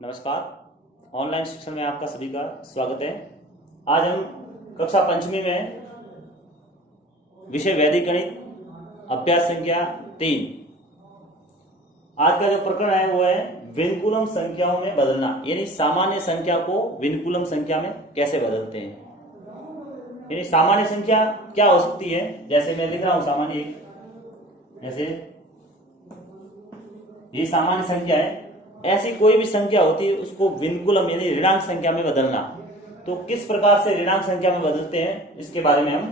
नमस्कार। ऑनलाइन शिक्षण में आपका सभी का स्वागत है। आज हम कक्षा पंचमी में विषय वैदिक गणित अभ्यास संख्या 3 आज का जो प्रकरण है वो है विनकुलम संख्याओं में बदलना, यानी सामान्य संख्या को विनकुलम संख्या में कैसे बदलते हैं। यानी सामान्य संख्या क्या हो सकती है, जैसे मैं लिख रहा हूं सामान्य एक, जैसे ये सामान्य संख्या है, ऐसी कोई भी संख्या होती है उसको विनकुलम यानी ऋणांक संख्या में बदलना। तो किस प्रकार से ऋणांक संख्या में बदलते हैं इसके बारे में हम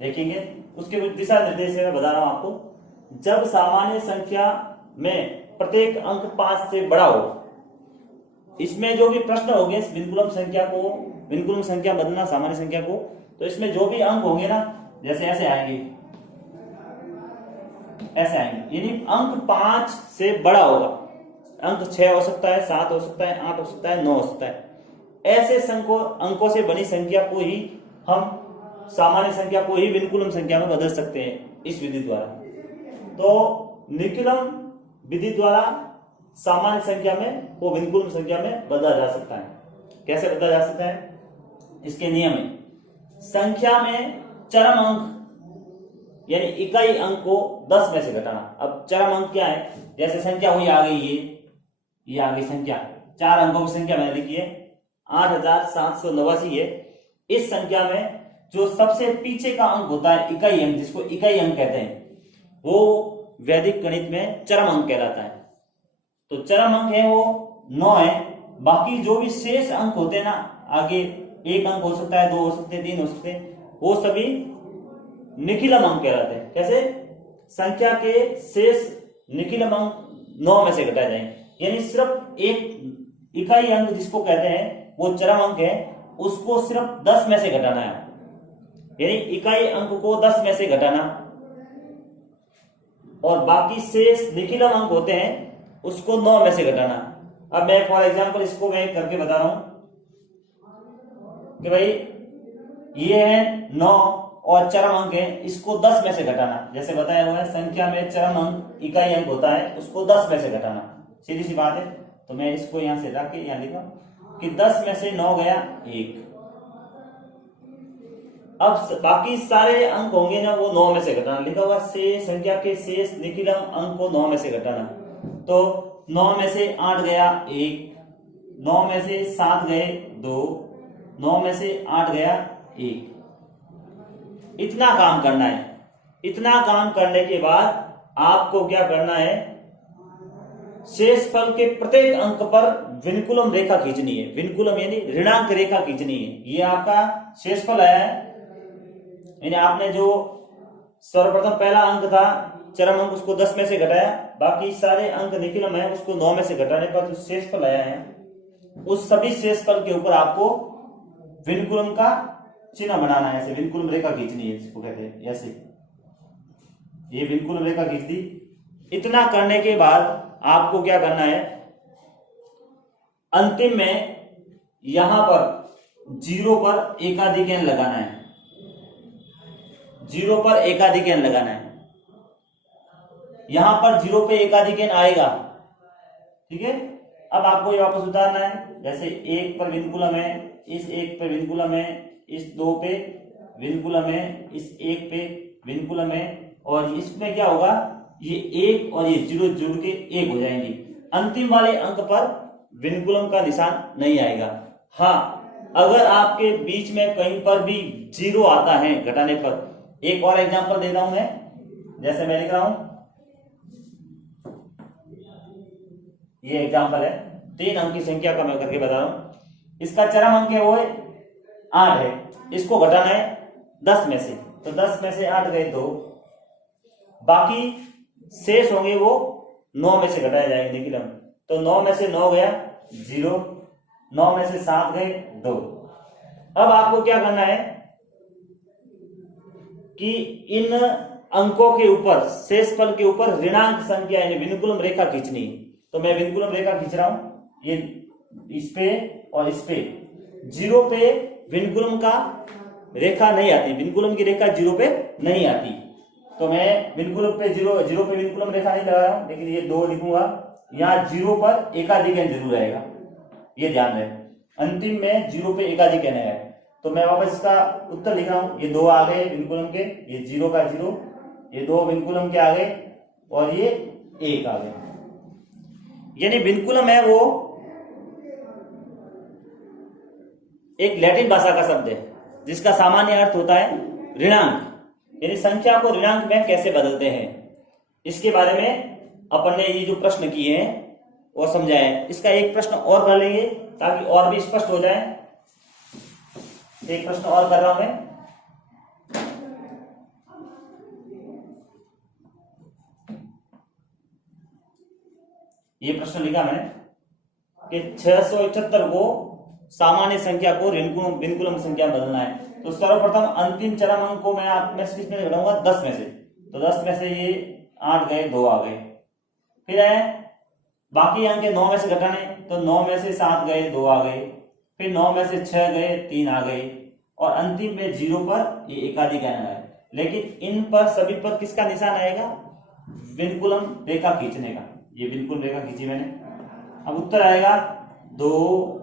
देखेंगे। उसके कुछ दिशा निर्देश मैं बता रहा हूं आपको। जब सामान्य संख्या में प्रत्येक अंक 5 से बड़ा हो, इसमें जो भी प्रश्न होंगे विनकुलम संख्या को, विनकुलम संख्या बदलना सामान्य संख्या को, तो इसमें जो भी अंक होंगे ना, जैसे ऐसे आएंगे, ऐसे आएंगे, यानी अंक 5 से बड़ा होगा। अंक 6 हो सकता है, 7 हो सकता है, 8 हो सकता है, 9 हो सकता है। ऐसे अंकों से बनी संख्या को ही हम सामान्य संख्या को ही विनकुलम संख्या में बदल सकते हैं इस विधि द्वारा। तो निकुलम विधि द्वारा सामान्य संख्या में वो विनकुलम संख्या में बदला जा सकता है। कैसे बदला जा सकता है, इसके नियम है। संख्या में चरम अंक यानी इकाई अंक को 10 में से घटाना। अब चरम अंक क्या है, जैसे संख्या हुई आ गई ये आ गई संख्या, 4 अंकों की संख्या मैंने लिखी है 8789 है। इस संख्या में जो सबसे पीछे का अंक होता है इकाई अंक, जिसको इकाई अंक कहते हैं, वो वैदिक गणित में चरम अंक कहलाता है। तो चरम अंक है वो 9 है। बाकी जो भी शेष अंक होते हैं ना, आगे 1 अंक हो सकता है, 2 हो सकते हैं, 3 हो सकते हैं, वो सभी निखिलम अंक कहलाते हैं। कैसे? संख्या के शेष निखिलम अंक 9 में से घटाए जाएंगे, यानी सिर्फ एक इकाई अंक जिसको कहते हैं वो चरम अंक है, उसको सिर्फ 10 में से घटाना है। यानी इकाई अंक को 10 में से घटाना, और बाकी शेष निखिलम अंक होते हैं उसको 9 में से घटाना। अब मैं फॉर एग्जांपल इसको मैं करके बता रहा हूं कि भाई ये है 9 और चरम अंक है, इसको 10 में से घटाना। जैसे बताया हुआ है संख्या में चरम अंक इकाई अंक होता है, उसको 10 में से घटाना। सीधी सी बात है। तो मैं इसको यहां से रख के यहां लिखा कि 10 में से 9 गया 1। अब बाकी सारे अंक होंगे ना, वो 9 में से घटाना। लिखा हुआ से संख्या के शेष निखिलम अंक को 9 में से घटाना। तो 9 में से 8 गया 1, 9 में से 7 गए 2, 9 में से 8 गया 1। इतना काम करना है। इतना काम करने के बाद आपको क्या करना है, शेषफल के प्रत्येक अंक पर विनकुलम रेखा खींचनी है। विनकुलम यानी ऋणांक रेखा खींचनी है। ये आपका शेषफल है, यानी आपने जो सर्वप्रथम पहला अंक था चरम अंक, उसको 10 में से घटाया, बाकी सारे अंक निखिलम है, उसको 9 में से घटाने पर जो शेषफल आया है, उस सभी शेषफल के ऊपर आपको विनकुलम का चिन्ह बनाना है। ऐसे विनकुलम रेखा खींचनी है, इसको कहते हैं। ऐसे ये विनकुलम रेखा खींच दी। इतना करने के बाद आपको क्या करना है, अंतिम में यहां पर 0 पर एकाधिक n लगाना है। 0 पर एकाधिक n लगाना है। यहां पर 0 पे एकाधिक n आएगा, ठीक है। अब आपको ये वापस उतारना है। जैसे 1 पर विनकुलम है, इस 1 पे विनकुलम है, इस 2 पे विनकुलम है, इस 1 पे विनकुलम है, और इसमें क्या होगा, ये 1 और ये 0 जुड़ के 1 हो जाएंगे। अंतिम वाले अंक पर विनकुलम का निशान नहीं आएगा। हाँ, अगर आपके बीच में कहीं पर भी 0 आता है घटाने पर, एक और एग्जांपल देता हूं मैं। जैसे मैं लिख रहा हूं, ये एग्जांपल है 3 अंक की संख्या का मैं करके बता रहा हूं। इसका चरम अंक है वो 8 है, इसको घटाना है 10 में से। तो 10 में से 8 गए 2, बाकी शेष होंगे वो 9 में से घटाए जाएंगे निखिलम। तो 9 में से 9 गया 0, 9 में से 7 गए 2। अब आपको क्या करना है कि इन अंकों के ऊपर, शेषफल के ऊपर ऋणांक संख्या यानी विनकुलम रेखा खींचनी है। तो मैं विनकुलम रेखा खींच रहा हूं, ये इस पे और इस पे। 0 पे विनकुलम का रेखा नहीं आती, विनकुलम की रेखा 0 पे नहीं आती। तो मैं विनकुलम पे 0 पे विनकुलम रेखा नहीं लगा रहा हूं, लेकिन ये 2 लिखूंगा। यहाँ 0 पर एकाधिक n जरूर आएगा। ये ध्यान रहे। अंतिम में 0 पे एकाधिक n है, तो मैं वापस इसका उत्तर लिख रहा हूं। ये 2 आ गए विनकुलम के, ये 0 का 0, ये 2 विनकुलम के आ गए और ये 1 आ गए। यानी विनकुलम है वो एक लैटिन भाषा का शब्द है जिसका सामान्य अर्थ होता है ऋणांक। यानी संख्या को ऋणांक में कैसे बदलते हैं, इसके बारे में अपन ने ये जो प्रश्न किए हैं वो समझाया है। इसका एक प्रश्न और कर लेंगे ताकि और भी स्पष्ट हो जाए। एक प्रश्न और कर रहा हूं मैं। ये प्रश्न लिखा मैंने कि 678 को सामान्य संख्या को विनकुलम संख्या बदलना है। तो सर्वप्रथम अंतिम चरम अंक को मैं आप में किस में घटाऊंगा, 10 में से। तो 10 में से ये 8 गए, 2 आ गए। फिर है बाकी अंक 9 में से घटाने, तो 9 में से 7 गए, 2 आ गए। फिर 9 में से 6 गए, 3 आ गए। और अंतिम में 0 पर ये एकाधिक n आया। लेकिन इन पर सभी पर किसका निशान आएगा, विनकुलम रेखा खींचने का। ये विनकुलम रेखा खींची मैंने। अब उत्तर आएगा 2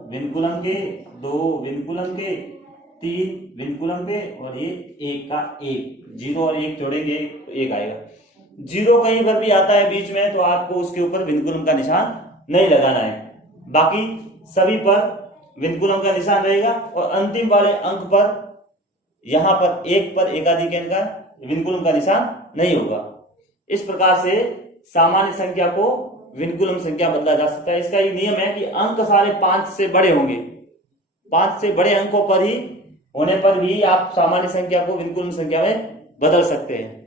विनकुलम के, 2 विनकुलम के, 3 विनकुलम के और ये 1 का 1। 0 और 1 जोड़ेंगे तो 1 आएगा। 0 कहीं पर भी आता है बीच में तो आपको उसके ऊपर विनकुलम का निशान नहीं लगाना है। बाकी सभी पर विनकुलम का निशान रहेगा और अंतिम वाले अंक पर यहां पर 1 पर एकाधिक n का विनकुलम का निशान नहीं होगा। इस प्रकार से सामान्य संख्या को विनकुलम संख्या बदला जा सकता है। इसका एक नियम है कि अंक सारे 5 से बड़े होंगे। 5 से बड़े अंकों पर ही होने पर भी आप सामान्य संख्या को विनकुलम संख्या में बदल सकते हैं।